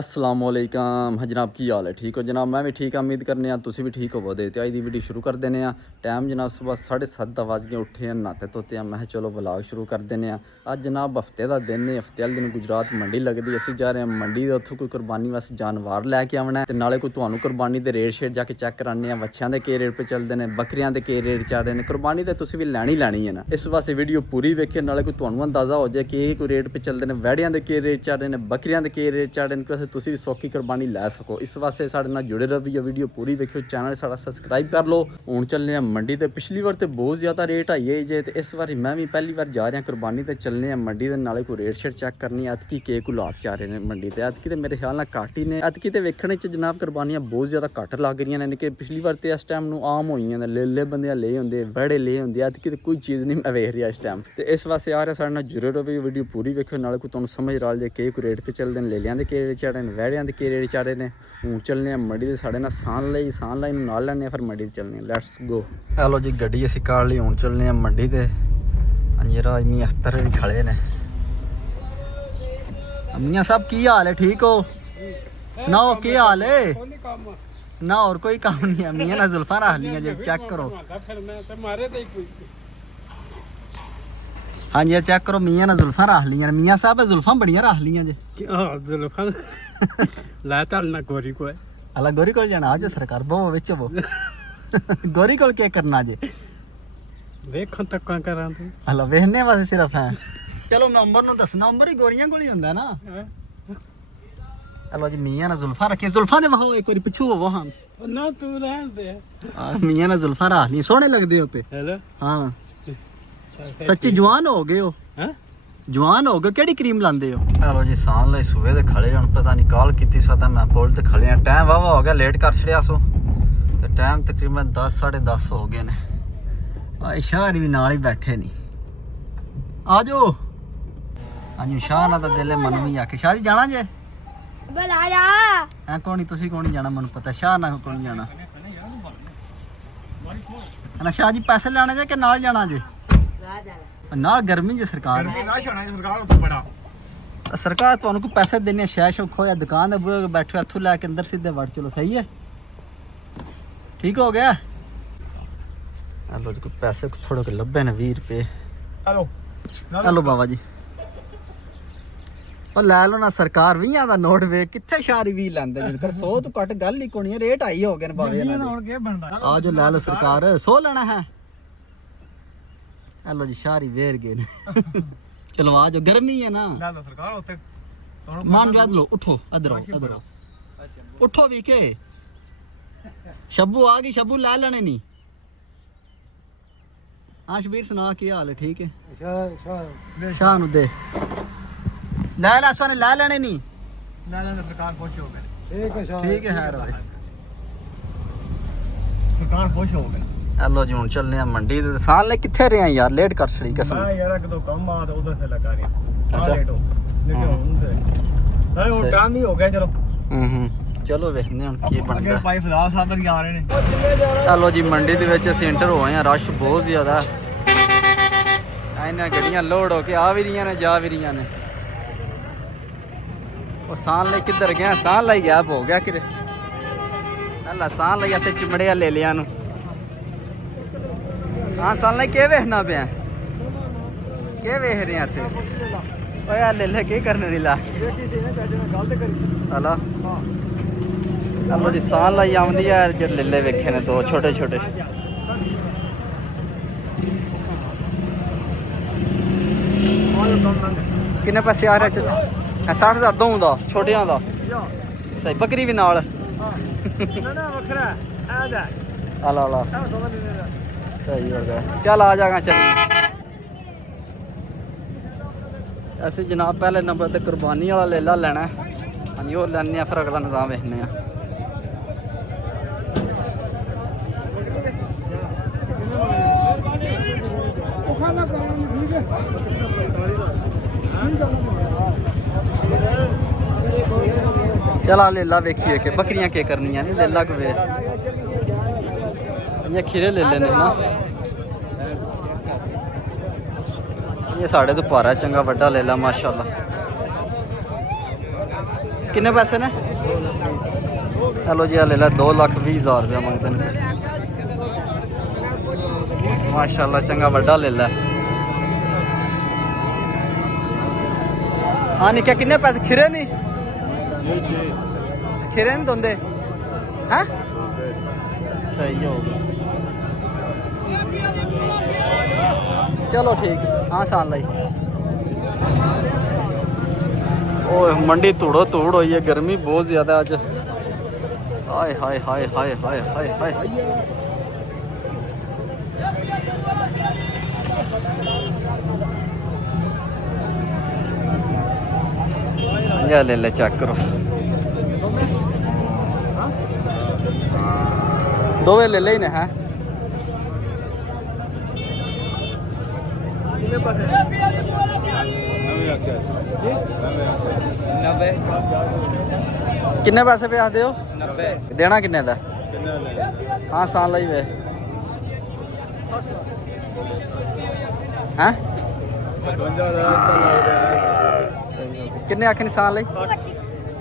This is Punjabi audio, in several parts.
अस्सलामुअलैकुम हाँ जनाब की हाल है ठीक हो जनाब मैं भी ठीक हाँ उम्मीद करने तुसी भी ठीक होवो दे ते अज दी वीडियो शुरू कर देने टाइम जनाब सुबह 7:30 बज के उठे हैं नहाते धोते हैं मैं चलो व्लॉग शुरू कर देने अज जनाब हफ्ते का दिन है हफ्ते वाले दिन गुजरात मंडी लगती असीं जा रहे हैं मंडी उत्थों कोई कुरबानी वास्ते जानवर लैके आना है नाले कोई तुहानूं कुरबानी के रेट शेट जाके चैक कराने बच्चों के रेट पे चलते हैं बकरियां के के रेट चल रहे हैं कुरबानी तो तुसीं भी लैनी लैनी है ना इस वास्ते वीडियो पूरी वेखिए नाले कोई तुहानूं अंदाजा हो जाए कि कोई रेट पे चलते हैं वैड़ियां के रेट चल रहे हैं बकरियां के रेट चल रहे हैं तुसीं भी सौखी कुरबानी लै सको इस वास्ते साडे नाल जुड़े रहिए वीडियो पूरी वेखियो चैनल साडा सबसक्राइब कर लो हुण चलने हैं मंडी ते पिछली बार तो बहुत ज़्यादा रेट आई है जे ते इस बार मैं भी पहली बार जा रहा कुरबानी ते चलने हैं मंडी के नाले कोई रेट शेट चेक करनी अतकी के कुलात जा रहे हैं मंडी ते अतकी तो मेरे ख्याल नाल घट ही ने अतकी तो वेखने च जनाब कुरबानियां बहुत ज़्यादा घट लग रही ने कि पिछली बार तो इस टाइम नूं आम होई ने ले बंदे ले होंगे बड़े ले होंगे अतकी तो कोई चीज़ नहीं मैं वेख रहा इस टाइम तो इस वास्ते आ रहा साडे नाल जुड़े रहिए वीडियो पूरी वेखियो नाले कोई तुहानूं समझ रहा जे के कोई रेट पे चलते हैं लेलियां दे के रेट चढ़े ने वैड़ियां दे के रेट चढ़े ने हूँ चलने मंडी के साढ़े ना सान लाई नाल लैने फिर मंडी चलने लैट्स गो हेलो जी गड्डी असीं काढ़ ली हूँ चलने मंडी ते अंजरा मियाँ अख्तर भी खड़े ने मियाँ साहब की हाल है ठीक हो सुनाओ की हाल है ना और कोई काम नहीं है मियाँ ना जुल्फा रख लिया जी चेक करो हाँ जी चेक करो मियाँ ना जुल्फा रख लिया मियाँ साहब जुल्फा बड़िया रख लिया जी जुल्फा ला चलना गोरी को अला गोरी को जाना आज सरकार बो विच वो गोरी को क्या करना जे देखो तक क्या करा तू अला वेखने वास्ते सिर्फ है चलो नंबर नु दस नंबर ही गोरियां कोल ही हुंदा ना अलो जी मियां ना जुल्फा रखे जुल्फा दे वहां एक बारी पिछू होवो हां ना तू रहन दे मियां ना जुल्फा रख नहीं सोहने लगदे हो पे हेलो हां सच्ची जवान हो गए हो हैं जवान हो गए केड़ी क्रीम लांदे हो हेलो जी सान ले सुबह दे खड़े हन पता नहीं कॉल कीती सो मैं पुल ते खड़े हैं टाइम वावा हो गया लेट कर छड़िया सो ते टाइम तकरीबन 10 10:30 हो गए ने आ शहर भी नाल ही बैठे नहीं आ जाओ अज शाह ना तो दिल मन भी आके शाह जी जाना जे बल आ जा है कोनी तुसी कोनी जाना मन पता शाह ना कोनी जाना ना शाह जी पैसे लेने जे कि नाल जाना जे नाल गर्मी जे सरकार सरकार तुहानू कोई पैसे देने शै शौ खोया दुकान दे बूहे बैठे इत्थों लैके अंदर सीधे वड़ चलो सही है ठीक हो गया हेलो जी कोई पैसे थोड़े के लब्भे ने 20 रुपए हेलो हेलो बाबा जी ਉਹ ਲੈ ਲਓ ਨਾ ਸਰਕਾਰ 20 ਦਾ ਨੋਟ ਵੇ ਕਿੱਥੇ ਸ਼ਾਰੀ 20 ਲੈਂਦੇ ਨੇ ਕਰ 100 ਤੋਂ ਘੱਟ ਗੱਲ ਹੀ ਕੋਣੀ ਰੇਟ ਹਾਈ ਹੋ ਗਏ ਨੇ ਬਾਵੇ ਇਹਨਾਂ ਦੇ ਹੁਣ ਕੀ ਬਣਦਾ ਆ ਜੋ ਲੈ ਲਓ ਸਰਕਾਰ 100 ਲੈਣਾ ਹੈ हेलो जी शारी वेर गए ने चलो आ जाओ गर्मी है ना ला लो सरकार ਉੱਤੇ मान याद लो उठो अदर आओ उठो भी के शब्बू आ गई शब्बू ला लेने नहीं हाँ शबीर सुना की हाल है ठीक है शाह नु दे ला ला सारे ला लेने नहीं ला ला सरकार खुश हो गए ठीक है यार भाई सरकार खुश हो गए हेलो जी हूँ चलने मंडी ते साल ले किथे रहे हैं यार लेट कर छड़ी कसम मैं यार एक दो कम आ तो उधर से लगा रही अच्छा। लेट हो लेकिन अरे वो टाइम ही हो गया चलो चलो वेखने हुन की अगे बनदा भाई फदा साहब भी आ रहे ने हेलो जी मंडी दे विच असीं एंटर होए हैं रश बहुत ज़्यादा इन्हां गड्डियां लोड होके आ भी रही ने जा भी रही ने और सान ले किधर गया सान लाई गैप हो गया कि अल्लाह सान लाई इत्थे चिमड़िया ले लिया नु हाँ सान लाई के वेखना पिया के वेख रहे हैं इत्थे ओए यार ले ले के करने नहीं ला हलो हेलो जी सान लाई आउंदी है जेह्ड़े लेले वेखे ने दो छोटे छोटे किन्ने पैसे आ रहे चाचा 60,000 दूं दा छोटियां दा सही बकरी भी नाल ना वखरा आ जा आला आला सही हो गया चल आ जाएगा चल ऐसे जनाब पहले नंबर ते कुर्बानी वाला लेला लेना हाँ जी वो लैने फिर अगला निज़ाम वेखने चला लेला वेखिए के बकरियां के करनियां नहीं लेला को वे ये खीरे ले लेने ना ये साढ़े तो पारा चंगा वड्डा लेला माशाल्लाह ਕਿੰਨੇ ਪੈਸੇ ਨੇ ਚਲੋ ਜੀ ਆ ਲੈ ਲੈ 2,20,000 ਰੁਪਇਆ ਮੰਗਦੇ ਨੇ ਮਾਸ਼ਾਅੱਲਾ ਚੰਗਾ ਵੱਡਾ ਲੈ ਲੈ ਹਾਂ ਨਿੱਕਿਆ ਕਿੰਨੇ ਪੈਸੇ ਖਿਰੇ ਨਹੀਂ ਖਿਰੇ ਨਹੀਂ ਦੋਂਦੇ ਹੈ ਸਹੀ ਹੋ ਗਿਆ ਚਲੋ ਠੀਕ ਹਾਂ ਸਾਨ ਲਈ ਓਏ ਮੰਡੀ ਧੂੜੋ ਧੂੜ ਹੋਈ ਹੈ ਗਰਮੀ ਬਹੁਤ ਜ਼ਿਆਦਾ ਅੱਜ ਹਾਏ ਹਾਏ ਹਾਏ ਹਾਏ ਹਾਏ ਹਾਏ ਹਾਏ ਇਹ ਲੈ ਲੈ ਚੈੱਕ ਕਰੋ ਦੋਵੇਂ ਲੈ ਲੈ ਹੀ ਨੇ ਹੈ ਕਿੰਨੇ ਪੈਸੇ ਪਿਆ ਦਿਓ 90 ਦੇਣਾ ਕਿੰਨੇ ਦਾ ਹਾਂ ਸਾਨ ਲਈ ਵੇ ਹੈ ਕਿੰਨੇ ਆਖੇ ਨਿਸ਼ਾਨ ਲਈ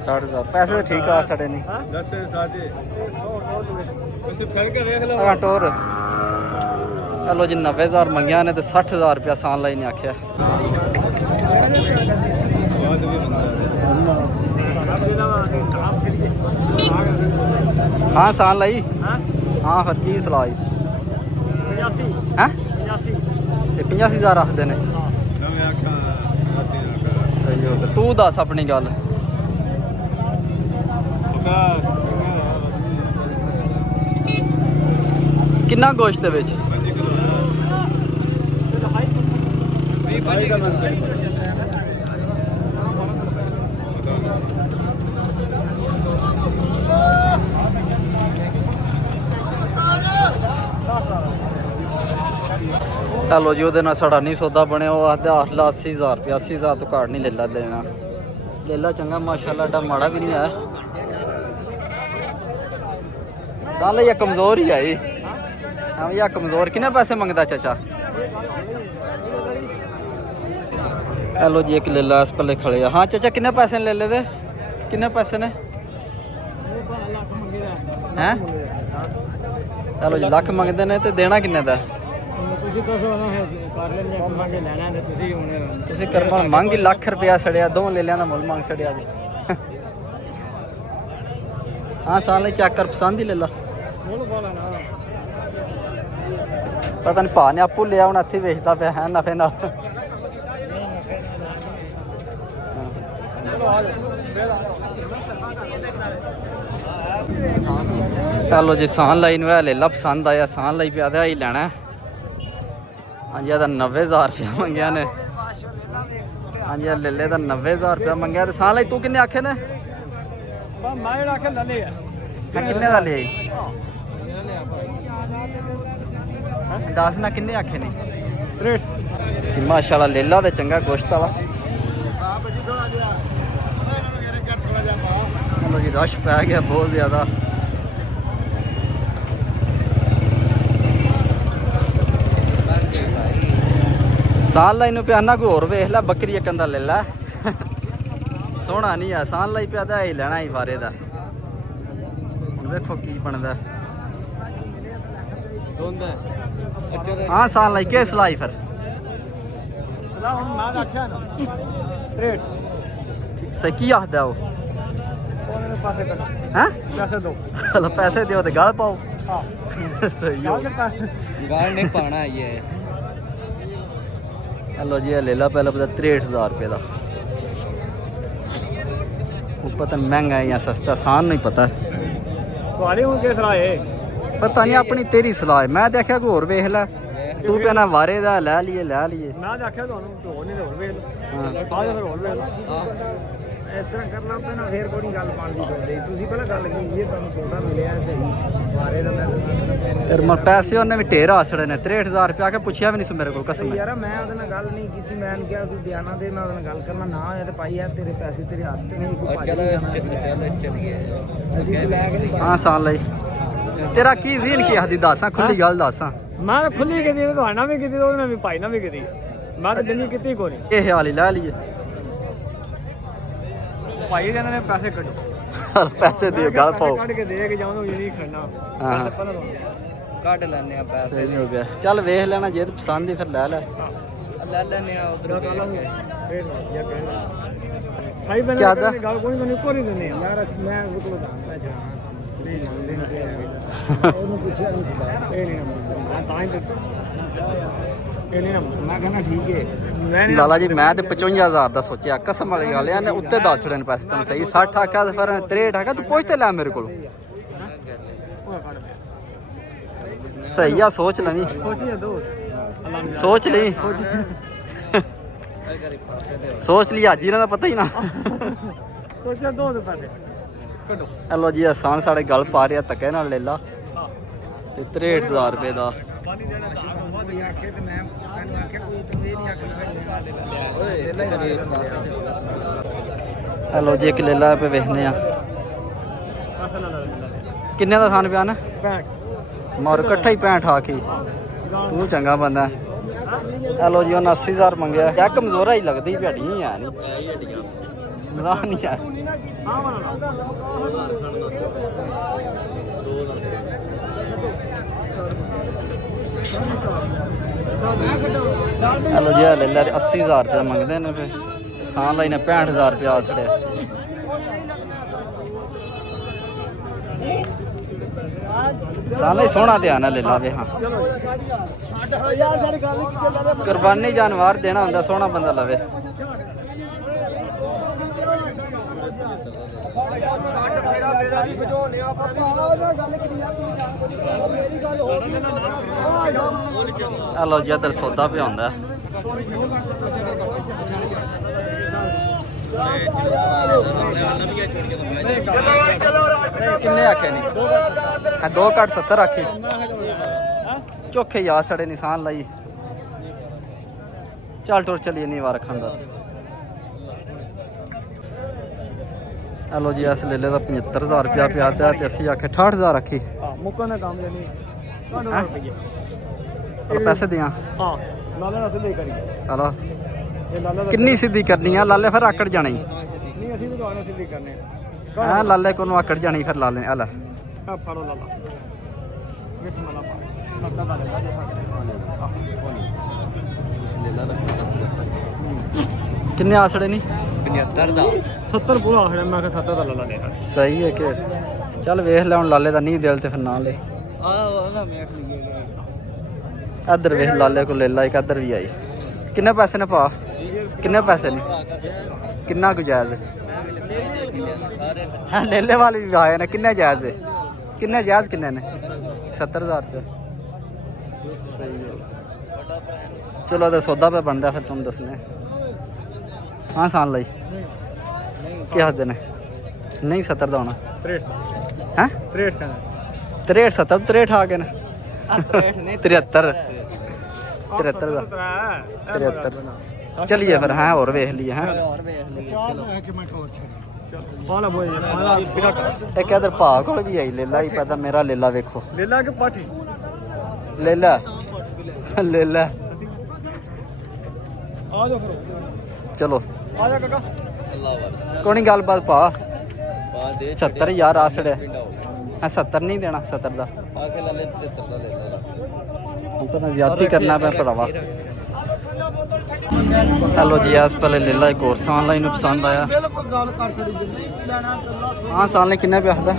60,000 ਪੈਸੇ ਤਾਂ ਠੀਕ ਆ ਸਾਡੇ ਨਹੀਂ ਦੱਸੇ ਸਾਦੇ ਤੁਸੀਂ ਫੜ ਕੇ ਵੇਖ ਲਓ ਹਾਂ ਟੋਰ ਚਲੋ ਜੀ 90,000 ਮੰਗਿਆ ਨੇ ਤੇ 60,000 ਰੁਪਇਆ ਸਾਨ ਲਈ ਨੇ ਆਖਿਆ ਹਾਂ ਸਾਨ ਲਈ ਹਾਂ ਫਿਰ ਕੀ ਸਲਾਹ 85 ਹੈ 85 ਸੇ 85,000 ਰੱਖਦੇ ਨੇ ਨਵੇਂ ਆਖਾਂ 80 ਨਾ ਸਹੀ ਹੋ ਗਿਆ ਤੂੰ ਦੱਸ ਆਪਣੀ ਗੱਲ ਕਿੰਨਾ ਗੋਸ਼ਤ ਦੇ ਵਿੱਚ ਚਲੋ ਜੀ ਉਹਦੇ ਨਾਲ ਸਾਡਾ ਨਹੀਂ ਸੌਦਾ ਬਣਿਆ ਉਹ ਆਖਦਾ 80,000 ਰੁਪਇਆ 80,000 ਤੋਂ ਘੱਟ ਨਹੀਂ ਲੈ ਲਾ ਦੇਣਾ ਲੈ ਲਾ ਚੰਗਾ ਮਾਸ਼ਾਅੱਲਾ ਏਡਾ ਮਾੜਾ ਵੀ ਨਹੀਂ ਆਇਆ ਸਾਲੇ ਇਹ ਕਮਜ਼ੋਰ ਹੀ ਆਈ ਹਾਂ ਇਹ ਕਮਜ਼ੋਰ ਕਿੰਨੇ ਪੈਸੇ ਮੰਗਦਾ ਚਾਚਾ ਹੈਲੋ ਜੀ ਇੱਕ ਲੈ ਲਾ ਇਸ ਪੱਲੇ ਖੜੇ ਆ ਹਾਂ ਚਾਚਾ ਕਿੰਨੇ ਪੈਸੇ ਲੈ ਲੈਦੇ ਕਿੰਨੇ ਪੈਸੇ ਨੇ ਹੈ ਚਲੋ ਜੀ ਲੱਖ ਮੰਗਦੇ ਨੇ ਤੇ ਦੇਣਾ ਕਿੰਨੇ ਦਾ ਤੁਸੀਂ ਦੱਸੋ ਨਾ ਕਰ ਲੈਂਦੇ ਕਮਾਂਗੇ ਲੈਣਾ ਤੇ ਤੁਸੀਂ ਹੁਣ ਤੁਸੀਂ ਕਰਮਾਂ ਮੰਗ ਹੀ ਲੱਖ ਰੁਪਇਆ ਸੜਿਆ ਦੋ ਲੈ ਲਿਆ ਦਾ ਮੁੱਲ ਮੰਗ ਸੜਿਆ ਜੀ ਹਾਂ ਸਾਲ ਲਈ ਚੱਕ ਕਰ ਪਸੰਦ ਹੀ ਲੈ ਲਾ ਪਤਾ ਨਹੀਂ ਭਾ ਨੇ ਆਪੂ ਲਿਆ ਹੁਣ ਇੱਥੇ ਵੇਚਦਾ ਪਿਆ ਹੈ ਨਫੇ ਨਾਲ ਚਲੋ ਜੀ ਸਾਨ ਲਾਈ ਨੂੰ ਲੈ ਲਾ ਪਸੰਦ ਆਇਆ ਸਾਨ ਲਈ ਪਿਆ ਤੇ ਹੀ ਲੈਣਾ ਹਾਂਜੀ ਇਹਦਾ 90,000 ਰੁਪਇਆ ਮੰਗਿਆ ਨੇ ਹਾਂਜੀ ਲੈ ਲੈ ਦਾ 90,000 ਰੁਪਇਆ ਮੰਗਿਆ ਤੇ ਸਾਨ ਲਈ ਤੂੰ ਕਿੰਨੇ ਆਖੇ ਨੇ ਮੈਂ ਜਿਹੜਾ ਆਖਿਆ ਲੈ ਲਿਆ ਮੈਂ ਕਿੰਨੇ ਦਾ ਲਿਆ ਦੱਸ ਨਾ ਕਿੰਨੇ ਆਖੇ ਨੇ ਕਿ ਮਾਸ਼ਾਅੱਲਾ ਲੇਲਾ ਤੇ ਚੰਗਾ ਗੋਸ਼ਤ ਵਾਲਾ ਚਲੋ ਜੀ ਰਸ਼ ਪੈ ਗਿਆ ਬਹੁਤ ਜ਼ਿਆਦਾ ਸਾਲ ਲਈ ਨੂੰ ਪਿਆਨਾ ਕੋਈ ਹੋਰ ਵੇਖ ਲੈ ਬੱਕਰੀ ਇੱਕ ਦਾ ਲੈ ਲੈ ਸੋਹਣਾ ਨਹੀਂ ਆ ਸਾਲ ਲਈ ਪਿਆ ਤਾਂ ਹੀ ਲੈਣਾ ਹੀ ਬਾਰੇ ਦਾ ਹੁਣ ਵੇਖੋ ਕੀ ਬਣਦਾ ਹਾਂ ਸਾਲ ਲਈ ਕੇ ਸਲਾਈ ਫਿਰ ਸਲਾਹ ਹੁਣ ਮੈਂ ਆਖਿਆ ਨਾ 63 ਸਹੀ ਕੀ ਆਖਦਾ ਉਹ ਉਹਨੇ ਪਾਸੇ ਕਰਨਾ ਹੈ ਪੈਸੇ ਦੋ ਚਲੋ ਪੈਸੇ ਦਿਓ ਤੇ ਗਾਲ ਪਾਓ ਹਾਂ ਸਹੀ ਹੋ ਗਾਲ ਨਹੀਂ ਪਾਣਾ ਇਹ ਚਲੋ ਜੀ ਇਹ ਲੈ ਲਾ ਪਹਿਲਾਂ ਪਤਾ 63,000 ਰੁਪਏ ਦਾ ਉਹ ਪਤਾ ਮਹਿੰਗਾ ਹੈ ਜਾਂ ਸਸਤਾ ਸਾਨ ਨਹੀਂ ਪਤਾ ਤੁਹਾਡੀ ਹੁਣ ਕਿਸ ਰਾਹ ਹੈ ਪਤਾ ਨਹੀਂ ਆਪਣੀ ਤੇਰੀ ਸਲਾਹ ਹੈ ਮੈਂ ਦੇਖਿਆ ਕੋਈ ਹੋਰ ਵੇਖ ਲੈ ਤੂੰ ਕਹਿੰਦਾ ਵਾਰੇ ਦਾ ਲੈ ਲਈਏ ਮੈਂ ਆਖਿਆ ਤੁਹਾਨੂੰ ਢੋਲ ਨਹੀਂ ਹੋਰ ਵੇਖ ਹਾਂ ਬਾਅਦ ਫਿਰ ਹੋਰ ਵੇਖ ਇਸ ਤਰ੍ਹਾਂ ਕਰਨਾ ਪੈਣਾ ਫੇਰ ਕੋਈ ਗੱਲ ਬਣਦੀ ਸੋਚਦੇ ਤੁਸੀਂ ਪਹਿਲਾਂ ਗੱਲ ਕੀਤੀ ਤੁਹਾਨੂੰ ਸੌਦਾ ਮਿਲਿਆ ਸਹੀ ਬਾਰੇ ਦਾ ਮੈਂ ਤੇਰੇ ਮਾ ਪੈਸੇ ਉਹਨੇ ਵੀ ਢੇਰ ਆਸੜੇ ਨੇ 63,000 ਰੁਪਏ ਆ ਕੇ ਪੁੱਛਿਆ ਵੀ ਨਹੀਂ ਸੀ ਮੇਰੇ ਕੋਲ ਕਸਮ ਹੈ ਯਾਰ ਮੈਂ ਉਹਦੇ ਨਾਲ ਗੱਲ ਨਹੀਂ ਕੀਤੀ ਮੈਂ ਉਹਨੂੰ ਕਿਹਾ ਤੂੰ ਬਿਆਨਾ ਦੇ ਮੈਂ ਉਹਦੇ ਨਾਲ ਗੱਲ ਕਰਨਾ ਨਾ ਹੋਇਆ ਤੇ ਭਾਈ ਯਾਰ ਤੇਰੇ ਪੈਸੇ ਤੇਰੇ ਹੱਥ ਤੇ ਨਹੀਂ ਕੋਈ ਚੱਲੀਏ ਅਸੀਂ ਲੈ ਕੇ ਨਹੀਂ ਹਾਂ ਸਾਲ ਲਈ ਤੇਰਾ ਕੀ ਜ਼ੀਨ ਕੀ ਹਦੀ ਦੱਸਾਂ ਖੁੱਲੀ ਗੱਲ ਦੱਸਾਂ ਮੈਂ ਤਾਂ ਖੁੱਲੀ ਕੀਤੀ ਤੁਹਾਡਾ ਵੀ ਕੀਤੀ ਉਹਦੇ ਨਾਲ ਵੀ ਭਾਈ ਨਾਲ ਵੀ ਕੀਤੀ ਮੈਂ ਤਾਂ ਦਿਨੀ ਕੀਤੀ ਕੋਈ ਨਹੀਂ ਇਹ ਹਾਲੀ ਲੈ ਲਈਏ ਭਾਈ ਕਹਿੰਦੇ ਨੇ ਪੈਸੇ ਕੱਢੋ ਪੈਸੇ ਦਿਓ ਗੱਲ ਪਾਓ ਕੱਢ ਕੇ ਦੇ ਕੇ ਜਾਵਾਂ ਇਹ ਨਹੀਂ ਖੜਨਾ ਹਾਂ ਕੱਢ ਲੈਣੇ ਆ ਪੈਸੇ ਸਹੀ ਹੋ ਗਿਆ ਚੱਲ ਵੇਖ ਲੈਣਾ ਜੇ ਪਸੰਦ ਹੀ ਫਿਰ ਲੈ ਲੈ ਲੈ ਲੈਣੇ ਆ ਉਧਰ ਫੇਰ ਜਾਂ ਕਹਿਣਾ ਭਾਈ ਬਣਾ ਜ਼ਿਆਦਾ? ਗੱਲ ਕੋਈ ਨਹੀਂ ਕੋਈ ਦਿੰਦੇ ਆ ਯਾਰ ਮੈਂ ਉਹਦੇ ਕੋਲ ਜਾਣਦਾ ਚਾਹਾਂ ਨਹੀਂ ਮੰਨਦੇ ਨਹੀਂ ਉਹਨੂੰ ਪੁੱਛਿਆ ਨਹੀਂ ਇਹ ਨਹੀਂ ਨਾ ਤਾਂ ਹੀ ਤਾਂ ਇਹ ਨਹੀਂ ਨਾ ਮੈਂ ਕਹਿੰਦਾ ਠੀਕ ਹੈ ਮੈਂ ਨਹੀਂ ਲਾਲਾ ਜੀ ਮੈਂ ਤੇ 55000 ਦਾ ਸੋਚਿਆ ਕਸਮ ਵਾਲੀ ਗੱਲ ਆ ਨੇ ਉੱਤੇ ਦੱਸ ਛੜਨ ਪੈਸੇ ਤੈਨੂੰ ਸਹੀ 60 ਆਖਿਆ ਤੇ ਫਿਰ 63 ਆਖਿਆ ਤੂੰ ਪੁੱਛ ਤੇ ਲੈ ਮੇਰੇ ਕੋਲ ਸਹੀ ਆ ਸੋਚ ਲਵੀਂ ਸੋਚੀਏ ਦੋ ਸੋਚ ਲਈ ਸੋਚ ਲਈ ਅੱਜ ਇਹਨਾਂ ਦਾ ਪਤਾ ਹੀ ਨਾ ਸੋਚਿਆ ਦੋ ਦੇ ਪੈਸੇ ਕੱਢੋ ਹਲੋ ਜੀ ਆਸਾਨ ਸਾਡੇ ਗੱਲ ਪਾ ਰਿਹਾ ਧੱਕੇ ਨਾਲ ਲੈ ਲਾ ਤੇ 63000 ਰੁਪਏ ਦਾ ਕੋਈ ਆਖੇ ਤੇ ਮੈਂ ਤੈਨੂੰ ਆਖਿਆ ਕੋਈ ਤੂੰ ਇਹ ਨਹੀਂ ਆਖਣਾ ਹਲੋ ਜੀ ਇੱਕ ਲੈ ਲਾ ਪੇ ਵੇਖਨੇ ਆ ਕਿੰਨੇ ਦਾ ਥਾਨ ਪਿਆ ਨਾ ਮਾਰ ਇਕੱਠਾ ਹੀ 65 ਆ ਕੇ ਤੂੰ ਚੰਗਾ ਬੰਦਾ ਹਲੋ ਜੀ ਉਹਨਾਂ 80000 ਮੰਗਿਆ ਯਾ ਕਮਜ਼ੋਰਾ ਹੀ ਲੱਗਦੀ ਭੜੀ ਹੀ ਆ ਨਹੀਂ ਮਜ਼ਾਕ ਨਹੀਂ ਆ ਹਲੋ ਜੀ ਲੈ ਲੈ 80000 ਰੁਪਏ ਮੰਗਦੇ ਨੇ ਫੇ ਸਾਂ ਲਈ ਨੇ 65000 ਰੁਪਏ ਆ ਛੜਿਆ ਸਾਂ ਲਈ ਸੋਹਣਾ ਧਿਆਨ ਨਾਲ ਲੈ ਲਾਵੇ ਹਾਂ ਕੁਰਬਾਨੀ ਜਾਨਵਰ ਦੇਣਾ ਹੁੰਦਾ ਸੋਹਣਾ ਬੰਦਾ ਲਵੇ ਹਲੋ ਜੀ ਇੱਧਰ ਸੌਦਾ ਪਿਆ ਹੁੰਦਾ ਕਿੰਨੇ ਆਖੇ ਨਹੀਂ ਹਾਂ 2 ਘੱਟ 70 ਆਖੀ ਚੋਖੇ ਯਾਰ ਸੜੇ ਨਿਸ਼ਾਨ ਲਾਈ ਚੱਲ ਟੁਰ ਚਲੀਏ ਨਹੀਂ ਵਾਰ ਖਾਂਦਾ ਹਲੋ ਜੀ ਇਸ ਲੇਲੇ ਦਾ 75000 ਰੁਪਇਆ ਪਿਆ ਤੇ ਅਸੀਂ ਆਖੇ 68000 ਆਖੀ ਮੁੱਕਣ ਦਾ ਕੰਮ ਨਹੀਂ ਤੁਹਾਨੂੰ ਰੁਪਏ ਪਰ ਪੈਸੇ ਦਿਆਂ ਹਾਂ ਲਾਲੇ ਨਾਲ ਸਿੱਧੇ ਕਰੀ ਹਲੋ ਇਹ ਲਾਲੇ ਦਾ ਕਿੰਨੀ ਸਿੱਧੀ ਕਰਨੀ ਆ ਲਾਲੇ ਫਿਰ ਆਕੜ ਜਾਣੀ ਨਹੀਂ ਅਸੀਂ ਵੀ ਤੁਹਾਨੂੰ ਸਿੱਧੀ ਕਰਨੇ ਹਾਂ ਲਾਲੇ ਕੋਲ ਨੂੰ ਆਕੜ ਜਾਣੀ ਫਿਰ ਲਾਲੇ ਆ ਲੈ ਆ ਫੜੋ ਲਾਲਾ ਵਿੱਚ ਮਾਲਾ ਪਾ ਸੱਤਾ ਦਾ ਕਿੰਨੇ ਆਸੜੇ ਨਹੀਂ 75 ਦਾ 70 ਪੂਰਾ ਆਖੜਾ ਮੈਂ ਕਿਹਾ 70 ਦਾ ਲਾਲਾ ਦੇ ਸਹੀ ਹੈ ਕਿ ਚੱਲ ਵੇਖ ਲੈ ਹੁਣ ਲਾਲੇ ਦਾ ਨਹੀਂ ਦਿਲ ਤੇ ਫਿਰ ਨਾ ਲੈ ਉਹਦਾ ਮੇਖ ਲਈਏ ਇੱਧਰ ਵੇਖ ਲਾਲੇ ਕੋਲ ਲੈ ਲਾ ਇੱਕ ਇੱਧਰ ਵੀ ਆਈ ਕਿੰਨੇ ਪੈਸੇ ਨੇ ਪਾ ਕਿੰਨੇ ਪੈਸੇ ਨੇ ਕਿੰਨਾ ਕੁ ਜਾਇਜ਼ ਹਾਂ ਲੇਲੇ ਵਾਲੇ ਵੀ ਆਏ ਨੇ ਕਿੰਨੇ ਜਾਇਜ਼ ਹੈ ਕਿੰਨੇ ਜਾਇਜ਼ ਕਿੰਨੇ ਨੇ 70000 ਰੁਪਏ ਸਹੀ ਹੈ ਚਲੋ ਤੇ ਸੌਦਾ ਪੇ ਬਣਦਾ ਫਿਰ ਤੁਹਾਨੂੰ ਦੱਸਣੇ ਹਾਂ ਸਾਨ ਲਈ ਕੀ ਹੱਦ ਨੇ ਨਹੀਂ 70 ਦਾ ਹੋਣਾ 63 ਹੈ 63 ਕਹਿੰਦਾ 63 70 63 ਆ ਗਏ ਨੇ 73 73 ਦਾ 73 ਚਲਿਏ ਫਿਰ ਹਾਂ ਹੋਰ ਵੇਖ ਲਈਏ ਹਾਂ ਪਾਲਾ ਬੋਏ ਪਾਲਾ ਬਿਨਾ ਇੱਕ ਇਧਰ ਭਾ ਕੋਲ ਵੀ ਆਈ ਲੇਲਾ ਹੀ ਪਤਾ ਮੇਰਾ ਲੇਲਾ ਵੇਖੋ ਲੈ ਲਾ ਕੇ ਪਾਠੀ ਲੇਲਾ ਲੇਲਾ ਆ ਜਾ ਫਿਰ ਚਲੋ ਆ ਜਾ ਕਾਕਾ ਕੋਣੀ ਗੱਲਬਾਤ ਭਾ 70 ਯਾਰ ਆਸੜਿਆ ਹਾਂ 70 ਨਹੀਂ ਦੇਣਾ 70 ਦਾ ਆਖੇ ਲੈ ਲੈ 73 ਦਾ ਲੈ ਲੈ ਹੁਣ ਪਤਾ ਜ਼ਿਆਦਤੀ ਕਰਨਾ ਪਿਆ ਭਰਾਵਾ ਹੈਲੋ ਜੀ ਇਸ ਪਹਿਲੇ ਲੇਲਾ ਇੱਕ ਹੋਰ ਸਾਨ ਲਾਈ ਨੂੰ ਪਸੰਦ ਆਇਆ ਬਿਲਕੁਲ ਗੱਲ ਕਰ ਸਕਦੀ ਜਿੰਨੀ ਲੈਣਾ ਹਾਂ ਸਾਨ ਲਈ ਕਿੰਨੇ ਪਿਆ ਦਾ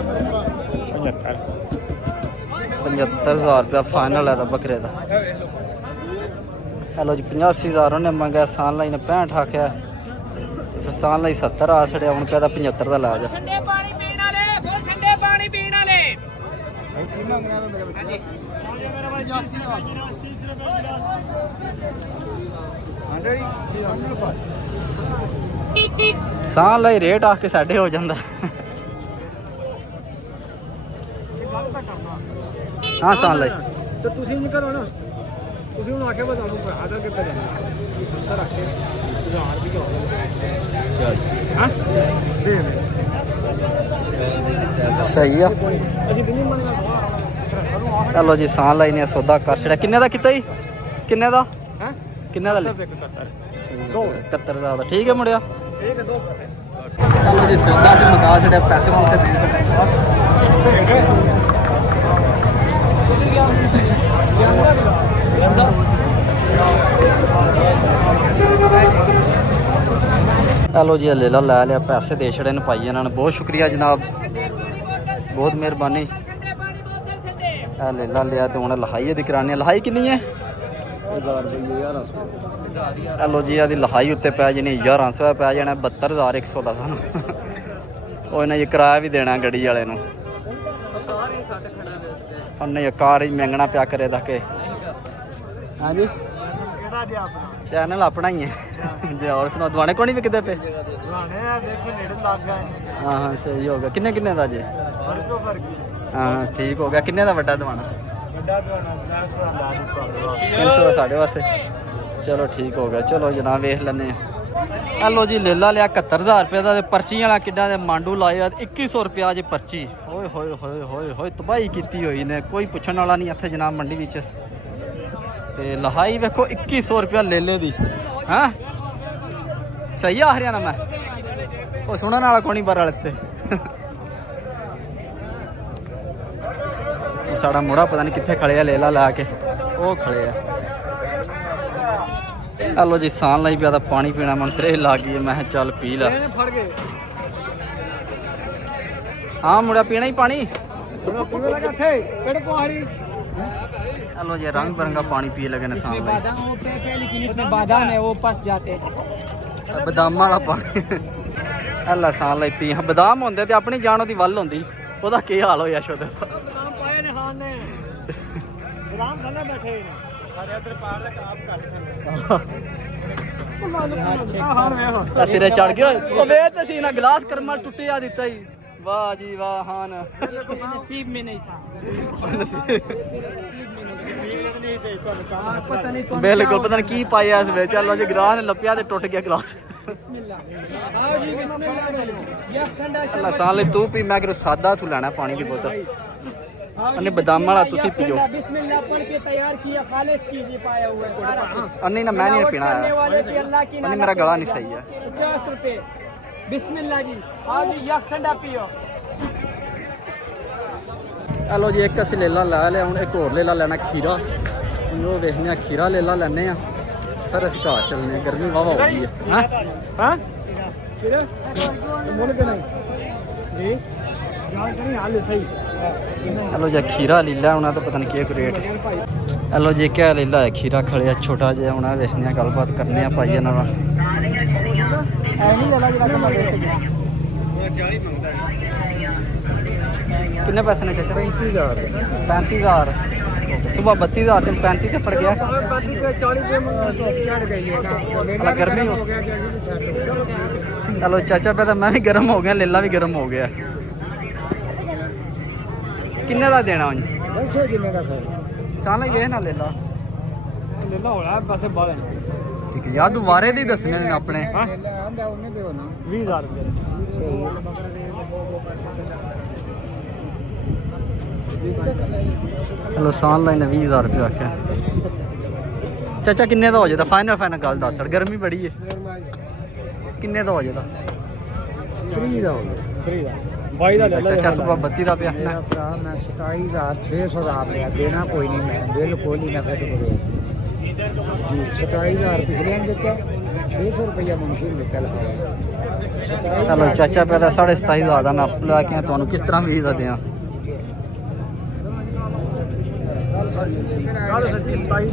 75000 ਰੁਪਇਆ ਫਾਈਨਲ ਹੈ ਦਾ ਬੱਕਰੇ ਦਾ ਹੈਲੋ ਜੀ 85000 ਉਹਨੇ ਮੰਗਿਆ ਸਾਨ ਲਈ ਨੇ 65 ਆਖਿਆ ਫਿਰ ਸਾਨ ਲਈ 70 ਆ ਛੜਿਆ ਹੁਣ ਪਿਆ 75 ਦਾ ਲਾ ਜਾ ਠੰਡੇ ਪਾਣੀ ਪੀਣ ਵਾਲੇ ਫੁੱਲ ਠੰਡੇ ਪਾਣੀ ਪੀਣ ਵਾਲੇ ਕੀ ਮੰਗਣਾ ਮੇਰੇ ਬੱਚੇ ਸਾਨ ਲਈ ਰੇਟ ਆ ਕੇ ਸਾਡੇ ਹੋ ਜਾਂਦਾ ਹਾਂ ਸਾਨ ਲਈ ਤੇ ਤੁਸੀਂ ਨਹੀਂ ਕਰੋ ਨਾ ਤੁਸੀਂ ਹੁਣ ਆਖਿਆ ਬਤਾ ਨੂੰ ਪੈਸਾ ਦਾ ਕਿੱਥੇ ਦੇਣਾ ਸੱਤਾ ਰੱਖ ਕੇ 1000 ਵੀ ਕਿਉਂ ਹਾਂ ਦੇ ਸਹੀ ਆ ਅਸੀਂ ਵੀ ਨਹੀਂ ਮੰਨਣਾ ਚਲੋ ਜੀ ਸਾਨ ਲਈ ਨੇ ਸੌਦਾ ਕਰ ਛੜਿਆ ਕਿੰਨੇ ਦਾ ਕੀਤਾ ਜੀ ਕਿੰਨੇ ਦਾ ਹੈ ਕਿੰਨੇ ਦਾ ਲਿਆ 71 71000 ਦਾ ਠੀਕ ਹੈ ਮੁੰਡਿਆ ਠੀਕ ਹੈ 2 ਚਲੋ ਜੀ ਸੌਦਾ ਸੀ ਮੁਕਾ ਛੱਡਿਆ ਪੈਸੇ ਪੂਸੇ ਦੇ ਛੱਡੇ ਚਲੋ ਜੀ ਲੈ ਲੈ ਲਿਆ ਪੈਸੇ ਦੇ ਛੜੇ ਨੇ ਭਾਈ ਇਹਨਾਂ ਨੇ ਬਹੁਤ ਸ਼ੁਕਰੀਆ ਜਨਾਬ ਬਹੁਤ ਮਿਹਰਬਾਨੀ ਇਹ ਲੈ ਲਿਆ ਤੇ ਹੁਣ ਲਹਾਈ ਦੀ ਕਰਾਣੀ ਲਹਾਈ ਕਿੰਨੀ ਹੈ 1000 ਰੁਪਏ ਯਾਰ ਚਲੋ ਜੀ ਇਹਦੀ ਲਹਾਈ ਉੱਤੇ ਪੈ ਜਾਣੀ 1100 ਪੈ ਜਾਣਾ 72100 ਦਾ ਸਾਨੂੰ ਉਹ ਇਹਨਾਂ ਜੀ ਕਿਰਾਇਆ ਵੀ ਦੇਣਾ ਗੱਡੀ ਵਾਲੇ ਨੂੰ ਉਹਨੇ ਕਾਰ ਹੀ ਮੰਗਣਾ ਪਿਆ ਕਰੇ ਦਾ ਕਿ ਹਾਂਜੀ ਕਿਹੜਾ ਜੀ ਆਪਣਾ ਚੈਨਲ ਆਪਣਾ ਹੀ ਹੈ ਜੇ ਹੋਰ ਸੁਣਾ ਦਵਾਣੇ ਕੋਣੀ ਵਿਕਦੇ ਪਏ ਲਾਣੇ ਆ ਦੇਖੋ ਨੇੜੇ ਲੱਗ ਗਏ ਹਾਂ ਹਾਂ ਸਹੀ ਹੋ ਗਿਆ ਕਿੰਨੇ ਦਾ ਜੇ ਫਰਕੋ ਫਰਕ ਹਾਂ ਠੀਕ ਹੋ ਗਿਆ ਕਿੰਨੇ ਦਾ ਵੱਡਾ ਦਵਾਣਾ ਵੱਡਾ ਦਵਾਣਾ 10 ਦਾ ਲਾ ਦਿੱਤਾ 300 ਦਾ ਸਾਡੇ ਵਾਸਤੇ ਚਲੋ ਠੀਕ ਹੋ ਗਿਆ ਚਲੋ ਜਨਾਬ ਵੇਖ ਲੈਨੇ ਆ ਹਲੋ ਜੀ ਲੇਲਾ ਲਿਆ 71000 ਰੁਪਏ ਦਾ ਤੇ ਪਰਚੀ ਵਾਲਾ ਕਿੱਡਾ ਦੇ ਮਾਂਡੂ ਲਾਇਆ 2100 ਰੁਪਿਆ ਜੇ ਪਰਚੀ ਓਏ ਹੋਏ ਹੋਏ ਹੋਏ ਹੋਏ ਤਬਾਹੀ ਕੀਤੀ ਹੋਈ ਨੇ ਕੋਈ ਪੁੱਛਣ ਵਾਲਾ ਨਹੀਂ ਇੱਥੇ ਜਨਾਬ ਮੰਡੀ ਵਿੱਚ ਤੇ ਲਹਾਈ ਵੇਖੋ 2100 ਰੁਪਿਆ ਲੇਲੇ ਦੀ ਹਾਂ ਸਹੀ ਆ ਹਰਿਆਣਾ ਮੈਂ ਉਹ ਸੁਣਨ ਵਾਲਾ ਕੋਣੀ ਬਾਰ ਵਾਲੇ ਤੇ ਸਾਡਾ ਮੁੰਡਾ ਪਤਾ ਨਹੀਂ ਕਿੱਥੇ ਖੜੇ ਆ ਲੇਲਾ ਲਾ ਕੇ ਉਹ ਖੜੇ ਆ ਹਲੋ ਜੀ ਸਾਨ ਲਈ ਪਿਆ ਤਾਂ ਪਾਣੀ ਪੀਣਾ ਮਨ ਤਰੇ ਲੱਗ ਗਈ ਮੈਂ ਕਿਹਾ ਚੱਲ ਪੀ ਲੈ ਫੜ ਗਏ ਹਾਂ ਮੁੰਡਾ ਪੀਣਾ ਹੀ ਪਾਣੀ ਚਲੋ ਕਿਵੇਂ ਲੱਗਾ ਥੇ ਕਿਹੜੇ ਪਹਾੜੀ हलो ये रंग बिरंगा पानी पी लगे ने सामने बादाम वो पैक है लेकिन इसमें बादाम है वो पस जाते बादाम वाला पानी हल्ला साल ਲਈ ਪੀ ਬਾਦਾਮ ਹੁੰਦੇ ਤੇ ਆਪਣੀ ਜਾਨ ਉਹਦੀ ਵੱਲ ਹੁੰਦੀ ਉਹਦਾ ਕੀ ਹਾਲ ਹੋਇਆ ਸ਼ੋਦੇ ਦਾ ਬਦਾਮ ਪਾਏ ਨੇ ਖਾਨ ਨੇ ਬਦਾਮ ਥੱਲੇ ਬੈਠੇ ਨੇ ਸਾਡੇ ਇੱਧਰ ਪਾਰ ਦਾ ਕਾਪ ਕੱਢ ਤਾਂ ਸਿਰੇ ਚੜ ਗਿਆ ਉਹ ਵੇ ਤੇ ਸੀ ਨਾ ਗਲਾਸ ਕਰਮਾ ਟੁੱਟਿਆ ਦਿੱਤਾ ਹੀ ਵਾਹ ਜੀ ਵਾਹ ਹਾਨ नसीब में नहीं था ਬਿਲਕੁਲ ਪਤਾ ਨਹੀਂ ਕੀ ਪਾਇਆ ਇਸ ਵਿੱਚ ਚਲੋ ਜੀ ਗਲਾਸ ਨੇ ਲੱਪਿਆ ਤੇ ਟੁੱਟ ਗਿਆ ਗਲਾਸ हाँ जी बिस्मिल्लाह ये ठंडा ਅੱਲਾ ਸਾਲ ਲਈ ਤੂੰ ਪੀ ਮੈਂ ਕਿ ਸਾਦਾ ਤੂੰ ਲੈਣਾ ਪਾਣੀ ਦੀ ਬੋਤਲ अन्नी बादाम वाला तुसी पियो बिस्मिल्लाह पढ़ के तैयार किया खालिस चीज पाया हुआ है सारा कुछ। अन्नी ना मैं नहीं पीना करने है वाले की अल्लाह की अन्नी मेरा गला नहीं सही है 50 रुपए बिस्मिल्लाह जी आओ जी यक ठंडा पियो हेलो जी एक असं लेला लै लिया हूँ एक होर लेला लेना खीरा वो देखने खीरा लेला लैने फिर असं घर चलने गर्मी वाह हो गई है ਹਾਂ ਕਿਹੜੇ ਮੁੱਲ ਕੇ ਨਹੀਂ ਜੀ ਜਾਨ ਕਰੀ ਹਾਲ ਸਹੀ हेलो जी खीरा ले लिया उन्हें तो पता नहीं क्या रेट हेलो जी क्या ले लिया खीरा खड़िया छोटा जिहा उन्हें देखने गलबात करने भाई इन्होंने किन्ने पैसे ने चाचा 35,000 सुबह 32,000 दिन 35 ते पड़ गया 40 गर्मी हो हेलो चाचा पे तो मैं भी गर्म हो गया लेला भी गर्म हो गया किन्ने दा देना हूँ ਦੱਸੋ ਜਿੰਨੇ ਦਾ ਫਿਰ चाल ही वेख ना लेला ਲੈਲਾ ਹੋਣਾ ਪਾਸੇ ਬਾਲੇ ठीक है यार दोबारे दी दसने ने अपने ਆਂਦਾ ਉਹਨੇ ਦੇਵੋ ਨਾ 20000 ਰੁਪਏ हेलो सान लाइन 20,000 रुपये आख्या चाचा किन्ने दा हो जाता फाइनल गल दस गर्मी बड़ी है किन्ने दा हो जाता 30 ਦਾ ਹੋ ਗਿਆ 3 ਦਾ 22 ਦਾ ਲੈ ਲੈ चाचा सुबह 32 का पिया ਮੇਰਾ ਭਰਾ ਮੈਂ 27600 ਦਾ ਆਪ ਲਿਆ ਦੇਣਾ ਕੋਈ ਨਹੀਂ ਮੈਂ ਬਿਲਕੁਲ ਹੀ ਨਾ ਫਿਰ ਬਗੇ ਜੀ 27000 ਪਿਛਲੇ ਨੇ ਦਿੱਤਾ 600 ਰੁਪਇਆ ਮੁਨਸ਼ੀ ਨੇ ਦਿੱਤਾ ਲਗਾਇਆ चलो चाचा पे 27,500 का नाप ला के तुहानू किस तरह भी दा दियां ਕੱਲ ਸੱਚੀ 27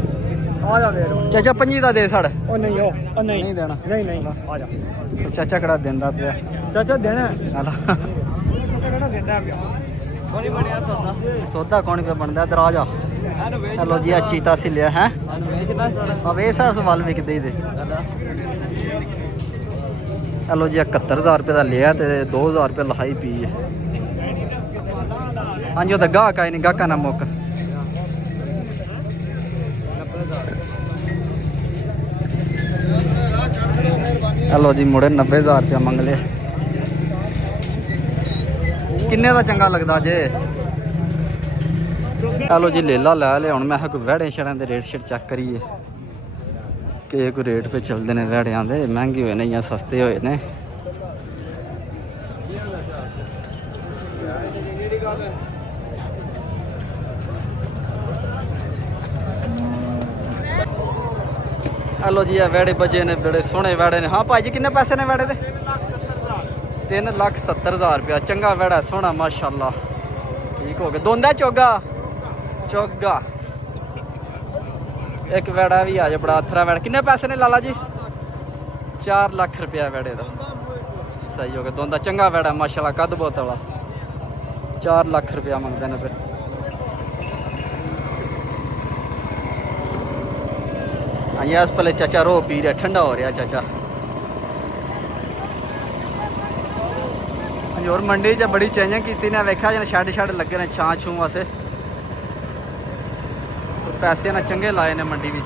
ਆ ਜਾ ਵੇਖ चाचा 25 ਦਾ ਦੇ ਛੜ ਉਹ ਨਹੀਂ ਉਹ ਨਹੀਂ नहीं देना ਨਹੀਂ ਆ ਜਾ चाचा कड़ा देंदा पिया ਚਾਚਾ ਦੇਣਾ हला ਕਿਹੜਾ ਦਿੰਦਾ ਪਿਆ ਕੋਣੀ ਬਣਿਆ ਸੌਦਾ सौदा कौन पे बनदा इधर आ जा हेलो जी आ चीता सी लिया है अब ये सार सवाल विकदे ही दे हेलो जी 71,000 रुपये का लिया तो 2,000 रुपये लहाई पी है हाँ जी वो गाहक आए नहीं गाहका ना मुक हेलो जी मुड़े 90,000 रुपया मंग लिया किन्ने का चंगा लगता जे हेलो जी लेला लै लिया हूँ मैं कोई वैड़े शड़े के रेट शेट चेक करिए कि कोई रेट पे चलते हैं वैड़िया के महंगे हुए ने या सस्ते हुए ने ਹਲੋ ਜੀ ਇਹ ਵੈੜੇ ਬਜੇ ਨੇ ਬੜੇ ਸੋਹਣੇ ਵੈੜੇ ਨੇ। ਹਾਂ ਭਾਜੀ ਕਿੰਨੇ ਪੈਸੇ ਨੇ ਵੈੜੇ ਦੇ? 3,70,000 ਰੁਪਇਆ। ਚੰਗਾ ਵੈੜਾ ਸੋਹਣਾ ਮਾਸ਼ਾਅੱਲਾ। ਠੀਕ ਹੋ ਗਿਆ। ਦੋਂਦਾ ਚੋਗਾ ਚੋਗਾ ਇੱਕ ਵੈੜਾ ਵੀ ਆ ਜਾ ਬੜਾ ਅਥਰਾ ਵੈੜਾ। ਕਿੰਨੇ ਪੈਸੇ ਨੇ ਲਾਲਾ ਜੀ? 4 ਲੱਖ ਰੁਪਇਆ ਵੈੜੇ ਦਾ। ਸਹੀ ਹੋ ਗਿਆ। ਦੋਂਦਾ ਚੰਗਾ ਵੈੜਾ ਮਾਸ਼ਾਅੱਲਾ ਕੱਦ ਬਹੁਤ ਵਾਲਾ। 4 ਲੱਖ ਰੁਪਇਆ ਮੰਗਦੇ ਨੇ ਫਿਰ। ਹਾਂਜੀ ਇਸ ਪਲੇ ਚਾਚਾ ਰੋ ਪੀ ਰਿਹਾ ਠੰਡਾ ਹੋ ਰਿਹਾ ਚਾਚਾ। ਹਾਂਜੀ ਹੋਰ ਮੰਡੀ 'ਚ ਬੜੀ ਚੇਂਜਿੰਗ ਕੀਤੀ ਨੇ ਵੇਖਿਆ ਜਨ ਛੱਡ ਲੱਗੇ ਨੇ ਛਾਂ ਛੂੰ ਵਾਸਤੇ। ਪੈਸੇ ਨਾ ਚੰਗੇ ਲਾਏ ਨੇ ਮੰਡੀ ਵਿੱਚ।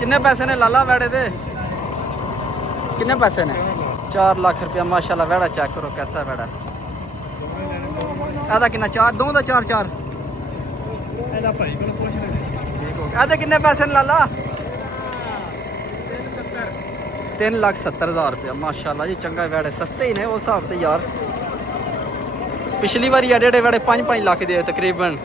ਕਿੰਨੇ ਪੈਸੇ ਨੇ ਲਾਲਾ ਵੈੜੇ ਦੇ? ਕਿੰਨੇ ਪੈਸੇ ਨੇ? 4 ਲੱਖ ਰੁਪਇਆ ਮਾਸ਼ਾਅੱਲਾ। ਵੈੜਾ ਚੈੱਕ ਕਰੋ ਕੈਸਾ ਵੈੜਾ। ਇਹਦਾ ਕਿੰਨਾ? 4 ਦੋ ਦਾ 4 ਇਹਦਾ ਭਾਈ ਕੋਲ ਪੁੱਛ ਲੈ। ਇਹਦੇ ਕਿੰਨੇ ਪੈਸੇ ਨੇ ਲਾਲਾ? 3,70,000 ਰੁਪਇਆ ਮਾਸ਼ਾਅੱਲਾ ਜੀ। ਚੰਗਾ ਵੈੜੇ ਸਸਤੇ ਹੀ ਨੇ ਉਸ ਹਿਸਾਬ ਤੇ ਯਾਰ। ਪਿਛਲੀ ਵਾਰੀ ਐਡੇ ਵੈੜੇ 5-5 ਲੱਖ ਦੇ ਤਕਰੀਬਨ।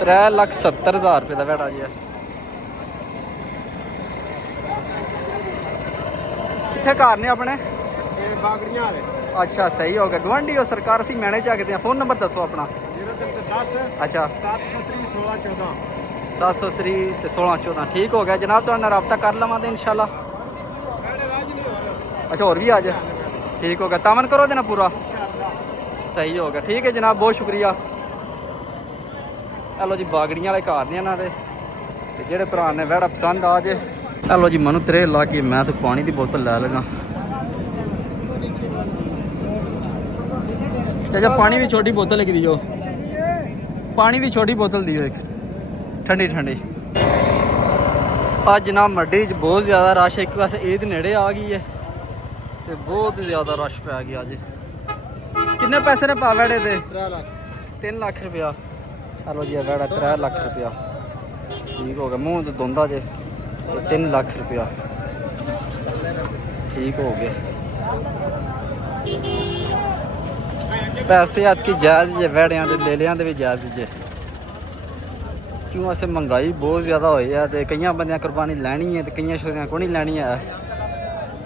$3,70,000 ਰੁਪਏ ਦਾ ਵੈੜਾ ਜੀ। ਕਿੱਥੇ ਘਰ ਨੇ ਆਪਣੇ? ਇਹ ਬਾਗੜੀਆਂ ਵਾਲੇ। ਅੱਛਾ ਸਹੀ ਹੋ ਗਿਆ। ਗਵਾਂਢੀ ਹੋ ਸਰਕਾਰ ਅਸੀਂ ਮੈਨੇ ਚੱਕਦੇ ਹਾਂ। ਫੋਨ ਨੰਬਰ ਦੱਸੋ ਆਪਣਾ। 0310 ਅੱਛਾ 730 1614 730 ਤੇ 1614। ਠੀਕ ਹੋ ਗਿਆ ਜਨਾਬ। ਤੁਹਾਡੇ ਨਾਲ ਰਾਬਤਾ ਕਰ ਲਵਾਂਗੇ ਇਨਸ਼ਾਅੱਲਾ। ਅੱਛਾ ਹੋਰ ਵੀ ਆ ਜਾ। ਠੀਕ ਹੋ ਗਿਆ। ਤਾਮਨ ਕਰੋ ਦੇਣਾ ਪੂਰਾ। ਸਹੀ ਹੋ ਗਿਆ। ਠੀਕ ਹੈ ਜਨਾਬ ਬਹੁਤ ਸ਼ੁਕਰੀਆ। ਹੈਲੋ ਜੀ ਬਾਗੜੀਆਂ ਵਾਲੇ ਘਰ ਨੇ ਇਹਨਾਂ ਦੇ। ਤੇ ਜਿਹੜੇ ਭਰਾ ਨੇ ਵੈੜਾ ਪਸੰਦ ਆ ਜੇ। ਹੈਲੋ ਜੀ ਮੈਨੂੰ ਤਰੇ ਲਾ ਕੇ ਮੈਂ ਤਾਂ ਪਾਣੀ ਦੀ ਬੋਤਲ ਲੈ ਲਗਾ। ਚਾਚਾ ਪਾਣੀ ਦੀ ਛੋਟੀ ਬੋਤਲ ਇੱਕ ਦਿਓ। ਪਾਣੀ ਦੀ ਛੋਟੀ ਬੋਤਲ ਦਿਓ ਇੱਕ ਠੰਡੀ। ਅੱਜ ਜਨਾਬ ਮੰਡੀ 'ਚ ਬਹੁਤ ਜ਼ਿਆਦਾ ਰਸ਼ ਹੈ। ਇੱਕ ਪਾਸੇ ਈਦ ਨੇੜੇ ਆ ਗਈ ਹੈ ਤੇ ਬਹੁਤ ਜ਼ਿਆਦਾ ਰਸ਼ ਪੈ ਗਿਆ ਅੱਜ। ਕਿੰਨੇ ਪੈਸੇ ਨੇ ਪਾ ਵੈੜੇ ਦੇ? 3 ਲੱਖ ਰੁਪਇਆ। ਹਲੋ ਜੀ ਵੈੜਾ 3 ਲੱਖ ਰੁਪਇਆ। ਠੀਕ ਹੋ ਗਿਆ। ਮੂੰਹ ਤੇ ਧੁੰਦਾ ਜੇ। 3 ਲੱਖ ਰੁਪਇਆ। ਠੀਕ ਹੋ ਗਿਆ। ਪੈਸੇ ਅੱਜ ਕੀ ਜਾਇਜ਼ ਜੇ ਵੈੜਿਆਂ ਦੇ ਲੇਲਿਆਂ ਦੇ ਵੀ ਜਾਇਜ਼ ਜੇ। ਕਿਉਂ ਅਸੀਂ ਮਹਿੰਗਾਈ ਬਹੁਤ ਜ਼ਿਆਦਾ ਹੋਈ ਆ ਤੇ ਕਈਆਂ ਬੰਦਿਆਂ ਕੁਰਬਾਨੀ ਲੈਣੀ ਹੈ ਤੇ ਕਈਆਂ ਸ਼ੋਰਿਆਂ ਕੋ ਨਹੀਂ ਲੈਣੀ ਹੈ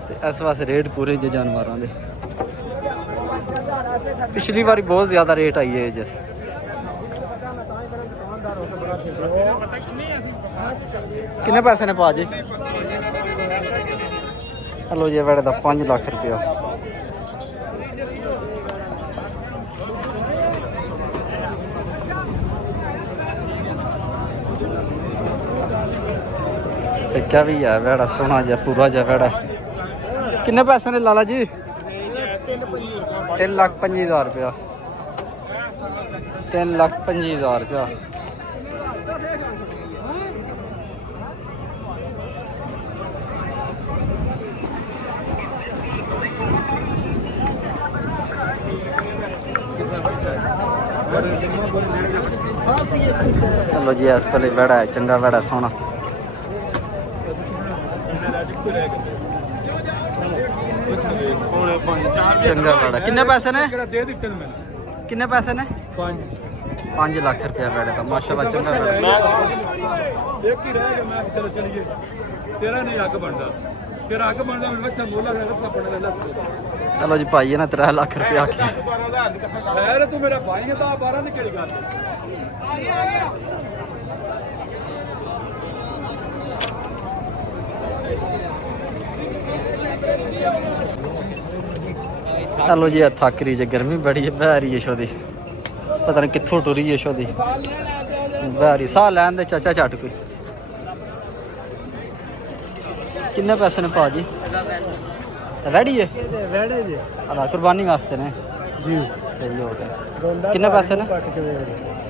ਤੇ ਇਸ ਵਾਸਤੇ ਰੇਟ ਪੂਰੇ ਜੇ ਜਾਨਵਰਾਂ ਦੇ। ਪਿਛਲੀ ਵਾਰੀ ਬਹੁਤ ਜ਼ਿਆਦਾ ਰੇਟ ਆਈ ਹੈ ਜੇ। ਕਿੰਨੇ ਪੈਸੇ ਨੇ ਭਾਜੀ? ਹਲੋ ਜੀ ਵੈੜੇ ਦਾ 5 ਲੱਖ ਰੁਪਇਆ। ਕਿਆ ਵੀ ਹੈ ਵੈੜਾ ਸੋਹਣਾ ਜਿਹਾ ਪੂਰਾ ਜਿਹਾ ਵੈੜਾ। ਕਿੰਨੇ ਪੈਸੇ ਨੇ ਲਾਲਾ ਜੀ? 3,25,000 ਰੁਪਇਆ। 3,25,000 ਰੁਪਇਆ। ਚਲੋ ਜੀ ਇਸ ਪਲੇ ਵੈੜਾ ਹੈ ਚੰਗਾ ਵੈੜਾ ਸੋਹਣਾ। ਚੰਗਾ ਵੈੜਾ। ਕਿੰਨੇ ਪੈਸੇ ਨੇ? ਦੇ ਦਿੱਤੇ ਨੇ ਮੈਨੂੰ। ਕਿੰਨੇ ਪੈਸੇ ਨੇ? 5 ਲੱਖ ਰੁਪਇਆ ਵੈੜੇ ਦਾ ਮਾਸ਼ਾਅੱਲਾ ਚੰਗਾ ਵੈੜਾ। ਇੱਕ ਹੀ ਰਹਿ ਗਿਆ। ਮੈਂ ਚਲੋ ਚਲੀਏ। ਤੇਰਾ ਨਹੀਂ ਅੱਗ ਬਣਦਾ। ਤੇਰਾ ਅੱਗ ਬਣਦਾ ਮੈਨੂੰ ਅੱਛਾ ਮੋਲਾ ਹੈ ਰੱਸਾ ਬਣਦਾ ਲੱਗ। ਚਲੋ ਜੀ ਭਾਈ ਨੇ 3 ਲੱਖ ਰੁਪਇਆ ਆਖਿਆ। ਯਾਰ ਤੂੰ ਮੇਰਾ ਭਾਈ ਹੈ ਤਾਂ 12 ਨਹੀਂ ਕਿਹੜੀ ਗੱਲ। ਚਲੋ ਜੀ ਥੱਕ ਰਹੀ ਜੇ ਗਰਮੀ ਬੜੀ ਹੈ। ਬਹਿ ਰਹੀ ਹੈ ਸ਼ੋਦੀ ਪਤਾ ਨਹੀਂ ਕਿੱਥੋਂ ਟੁਰੀ ਹੈ ਸ਼ੋਦੀ। ਬਹਿ ਰਹੀ ਸਾਹ ਲੈਣ ਦੇ ਚਾਚਾ ਝੱਟ ਕੋਈ। ਕਿੰਨੇ ਪੈਸੇ ਨੇ ਭਾਜੀ? ਰੈਡੀ ਹੈ ਵੈੜੇ ਜੀ ਅਲਾ ਕੁਰਬਾਨੀ ਵਾਸਤੇ ਨੇ ਜੀ। ਸਹੀ ਹੋ ਗਿਆ। ਕਿੰਨੇ ਪੈਸੇ ਨੇ?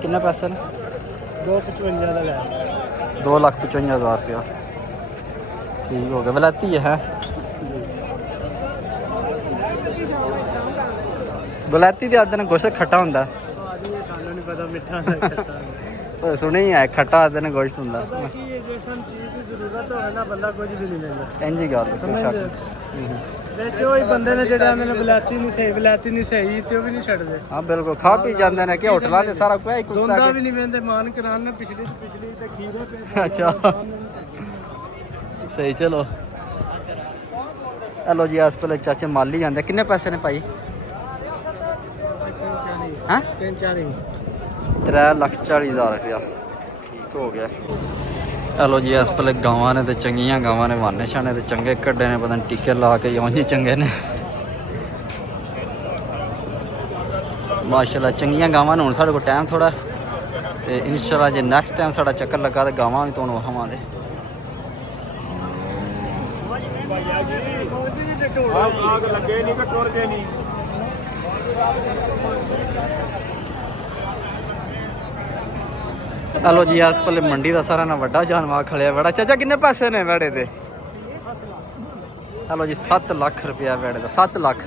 ਕਿੰਨੇ ਪੈਸੇ ਨੇ? 255 ਦਾ ਲੈ। 2,55,000 ਰੁਪਇਆ। ਠੀਕ ਹੋ ਗਿਆ। ਵਲਾਤੀ ਹੈ ਬਲੈਤੀ ਦੇ ਆਦਨ ਗੋਸ਼ਤ ਖੱਟਾ ਹੁੰਦਾ। ਸਾਨੂੰ ਨਹੀਂ ਪਤਾ ਮਿੱਠਾ ਹੁੰਦਾ ਖੱਟਾ। ਉਹ ਸੁਣੀ ਹੈ ਖੱਟਾ ਦਿਨ ਗੋਸ਼ਤ ਹੁੰਦਾ ਕੀ ਇਹ ਜੇ ਸਾਨੂੰ ਚੀਜ਼ ਦੀ ਜ਼ਰੂਰਤ ਹੋਵੇ ਨਾ ਬੰਦਾ ਕੁਝ ਵੀ ਨਹੀਂ ਲੈਂਦਾ ਇੰਜੀ ਗੱਲ ਬੇਸ਼ੱਕ ਵਿੱਚ ਉਹ ਹੀ ਬੰਦੇ ਨੇ ਜਿਹੜੇ ਆਂਦੇ ਨੇ ਬਲਾਤੀ ਨਹੀਂ ਸਹੀ ਤੇ ਉਹ ਵੀ ਨਹੀਂ ਛੱਡਦੇ ਹਾਂ ਬਿਲਕੁਲ ਖਾ ਪੀ ਜਾਂਦੇ ਨੇ ਕਿ ਹੋਟਲਾਂ ਤੇ ਸਾਰਾ ਕੋਈ ਕੁਛ ਦੋਂਦਾ ਵੀ ਨਹੀਂ ਵੇਂਦੇ ਮਾਨ ਕਰਾਨ ਨੇ ਪਿਛਲੀ ਤੇ ਖੀਰੇ ਪੇ ਅੱਛਾ ਸਹੀ ਚਲੋ ਹਲੋ ਜੀ ਇਸ ਵੇਲੇ ਚਾਚੇ ਮਾਲੀ ਜਾਂਦੇ ਕਿੰਨੇ ਪੈਸੇ ਨੇ ਭਾਈ ਹਾਂ 3,40,000 ਰੁਪਇਆ ਠੀਕ ਹੋ ਗਿਆ ਹਲੋ ਜੀ ਇਸ ਵੇਲੇ ਗਾਵਾਂ ਨੇ ਤੇ ਚੰਗੀਆਂ ਗਾਵਾਂ ਨੇ ਵਾਨੇ ਛਾਣੇ ਤੇ ਚੰਗੇ ਕੱਢੇ ਨੇ ਪਤਾ ਨਹੀਂ ਟੀਕੇ ਲਾ ਕੇ ਉਂਝ ਹੀ ਚੰਗੇ ਨੇ ਮਾਸ਼ਾਅੱਲਾ ਚੰਗੀਆਂ ਗਾਵਾਂ ਨੇ ਹੁਣ ਸਾਡੇ ਕੋਲ ਟਾਈਮ ਥੋੜਾ ਤੇ ਇਨਸ਼ਾਅੱਲਾ ਜੇ ਨੈਕਸਟ ਟਾਈਮ ਸਾਡਾ ਚੱਕਰ ਲੱਗਾ ਤੇ ਗਾਵਾਂ ਵੀ ਤੁਹਾਨੂੰ ਵਹਾਵਾਂਗੇ ਆਗ ਲੱਗੇ ਨਹੀਂ ਕਿ ਟੁਰ ਗਏ ਨਹੀਂ ਹਲੋ ਜੀ ਇਸ ਪੱਲੇ ਮੰਡੀ ਦਾ ਸਾਰਾ ਨਾ ਵੱਡਾ ਜਾਨਵਾ ਖਲਿਆ ਵੜਾ ਚਾਚਾ ਕਿੰਨੇ ਪੈਸੇ ਨੇ ਵੜੇ ਦੇ ਹਲੋ ਜੀ 7 ਲੱਖ ਰੁਪਇਆ ਵੜੇ ਦਾ 7 ਲੱਖ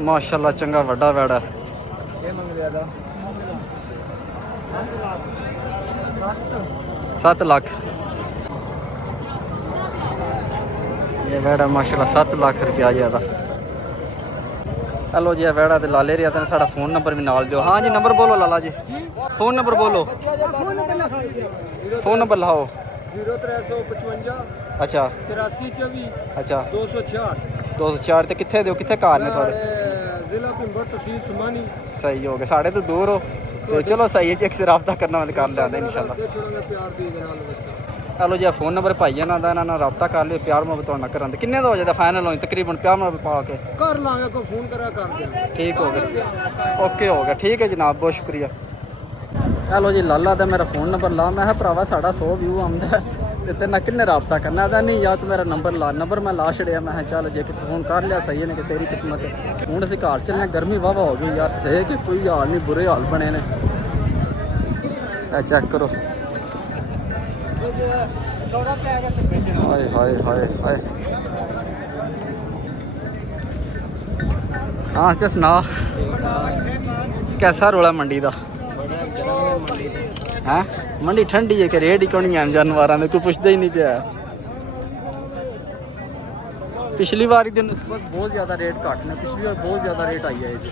ਮਾਸ਼ਾਅੱਲਾ ਚੰਗਾ ਵੱਡਾ ਵੜਾ ਇਹ ਮੰਗ ਲਿਆ ਦਾ 7 ਲੱਖ ਇਹ ਵੜਾ ਮਾਸ਼ਾਅੱਲਾ 7 ਲੱਖ ਰੁਪਇਆ ਜਿਆਦਾ ਹਲੋ ਜੀ ਇਹ ਵੜਾ ਤੇ ਲਾਲੇ ਰਿਆ ਤੇ ਸਾਡਾ ਫੋਨ ਨੰਬਰ ਵੀ ਨਾਲ ਦਿਓ ਹਾਂ ਜੀ ਨੰਬਰ ਬੋਲੋ ਲਾਲਾ ਜੀ ਫੋਨ ਨੰਬਰ ਬੋਲੋ ਫੋਨ ਨੰਬਰ ਲਾਓ 0355 ਅੱਛਾ 8424 ਅੱਛਾ 266 204 ਤੇ ਕਿੱਥੇ ਦਿਓ ਕਿੱਥੇ ਘਰ ਨੇ ਤੁਹਾਡੇ ਜ਼ਿਲ੍ਹਾ ਭਿੰਬਰ ਤਹਿਸੀਲ ਸਮਾਨੀ ਸਹੀ ਹੋ ਗਿਆ ਸਾਡੇ ਤੋਂ ਦੂਰ ਹੋ ਤੇ ਚਲੋ ਸਹੀ ਹੈ ਜੀ ਇੱਕ ਰਾਬਤਾ ਕਰਨਾ ਮੈਂ ਕਰ ਲਿਆਂਦਾ ਇਨਸ਼ਾਅੱਲਾ ਦੇਖੋਗੇ ਪਿਆਰ ਦੀ ਦੇ ਨਾਲ ਬੱਚਾ ਹਲੋ ਜੀ ਫੋਨ ਨੰਬਰ ਭਾਈ ਇਹਨਾਂ ਦਾ ਇਹਨਾਂ ਨਾਲ ਰਾਬਤਾ ਕਰ ਲਿਓ ਪਿਆਰ ਮੁਹੱਬਤ ਤੁਹਾਡੇ ਨਾਲ ਕਰਾਂਦੇ ਕਿੰਨੇ ਦਾ ਹੋ ਜਾਂਦਾ ਫਾਈਨਲ ਹੋਈ ਤਕਰੀਬਨ ਪਿਆਰ ਮੁਹੱਬਤ ਪਾ ਕੇ ਕਰ ਲਾਂਗੇ ਕੋਈ ਫੋਨ ਕਰਿਆ ਕਰ ਦਿਆਂ ਠੀਕ ਹੋ ਗਿਆ ਓਕੇ ਹੋ ਗਿਆ ਠੀਕ ਹੈ ਜਨਾਬ ਬਹੁਤ ਸ਼ੁਕਰੀਆ ਹਲੋ ਜੀ ਲਾਲਾ ਦਾ ਮੇਰਾ ਫੋਨ ਨੰਬਰ ਲਾ ਮੈਂ ਕਿਹਾ ਭਰਾਵਾ ਸਾਡਾ 100 ਵਿਊ ਆਉਂਦਾ ਤੇ ਤੇਰੇ ਨਾਲ ਕਿੰਨੇ ਰਾਬਤਾ ਕਰਨਾ ਤਾਂ ਨਹੀਂ ਜਾਂ ਤੂੰ ਮੇਰਾ ਨੰਬਰ ਲਾ ਨੰਬਰ ਮੈਂ ਲਾ ਛੜਿਆ ਮੈਂ ਕਿਹਾ ਚੱਲ ਜੇ ਕਿਸੇ ਫੋਨ ਕਰ ਲਿਆ ਸਹੀ ਹੈ ਨਹੀਂ ਕਿ ਤੇਰੀ ਕਿਸਮਤ ਹੁਣ ਅਸੀਂ ਘਰ ਚੱਲਨੇ ਗਰਮੀ ਵਾਵਾ ਹੋ ਗਈ ਯਾਰ ਸੇ ਕਿ ਕੋਈ ਹਾਲ ਨਹੀਂ ਬੁਰੇ ਹਾਲ ਬਣੇ ਨੇ ਇਹ ਚੈੱਕ ਕਰੋ ਹਾਏ ਹਾਏ ਹਾਏ ਹਾਏ हाँ अच्छा सुना कैसा रोला मंडी का है मंडी ठंडी है कि रेट ही क्यों नहीं आम जानवर में कोई पुछता ही नहीं पाया पिछली बार दिन नस्बत बहुत ज़्यादा रेट घट ने पिछली बार बहुत ज़्यादा रेट आई है जी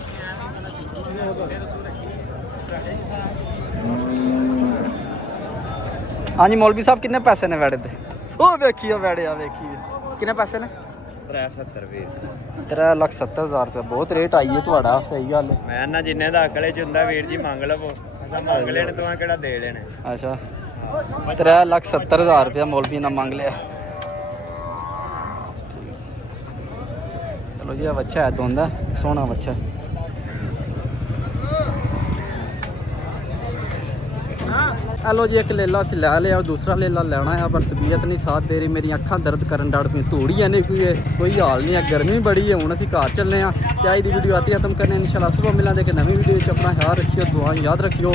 हाँ जी मौलवी साहब कितने पैसे ने वैड़े दे ओ देखिए वैड़े देखिए कितने पैसे ने 3,70,000 रुपये बहुत रेट आई है थोड़ा सही गल है मैं ना जिन्ने दा अकले च हुंदा वीर जी मंग लवो असां मंग लेने तुहां केड़ा दे लेने अच्छा 3,70,000 रुपया मौलवी ने मांग लिया चलो जी बच्चा है दोंदा सोहना बच्चा हेलो जी एक लेला अस लै लिया और दूसरा लेला लेना है पर तबीयत नहीं साथ दे रही मेरी अखां दर्द करन डड़ पई धूड़ियां ने कोई हाल नहीं है गर्मी बड़ी है हुण असीं घर चलने आ ते अज दी वीडियो आती खत्म करने इंशाल्लाह सुबह मिलांगे कि नवीं वीडियो च अपना ख्याल रखियो दुआ याद रखियो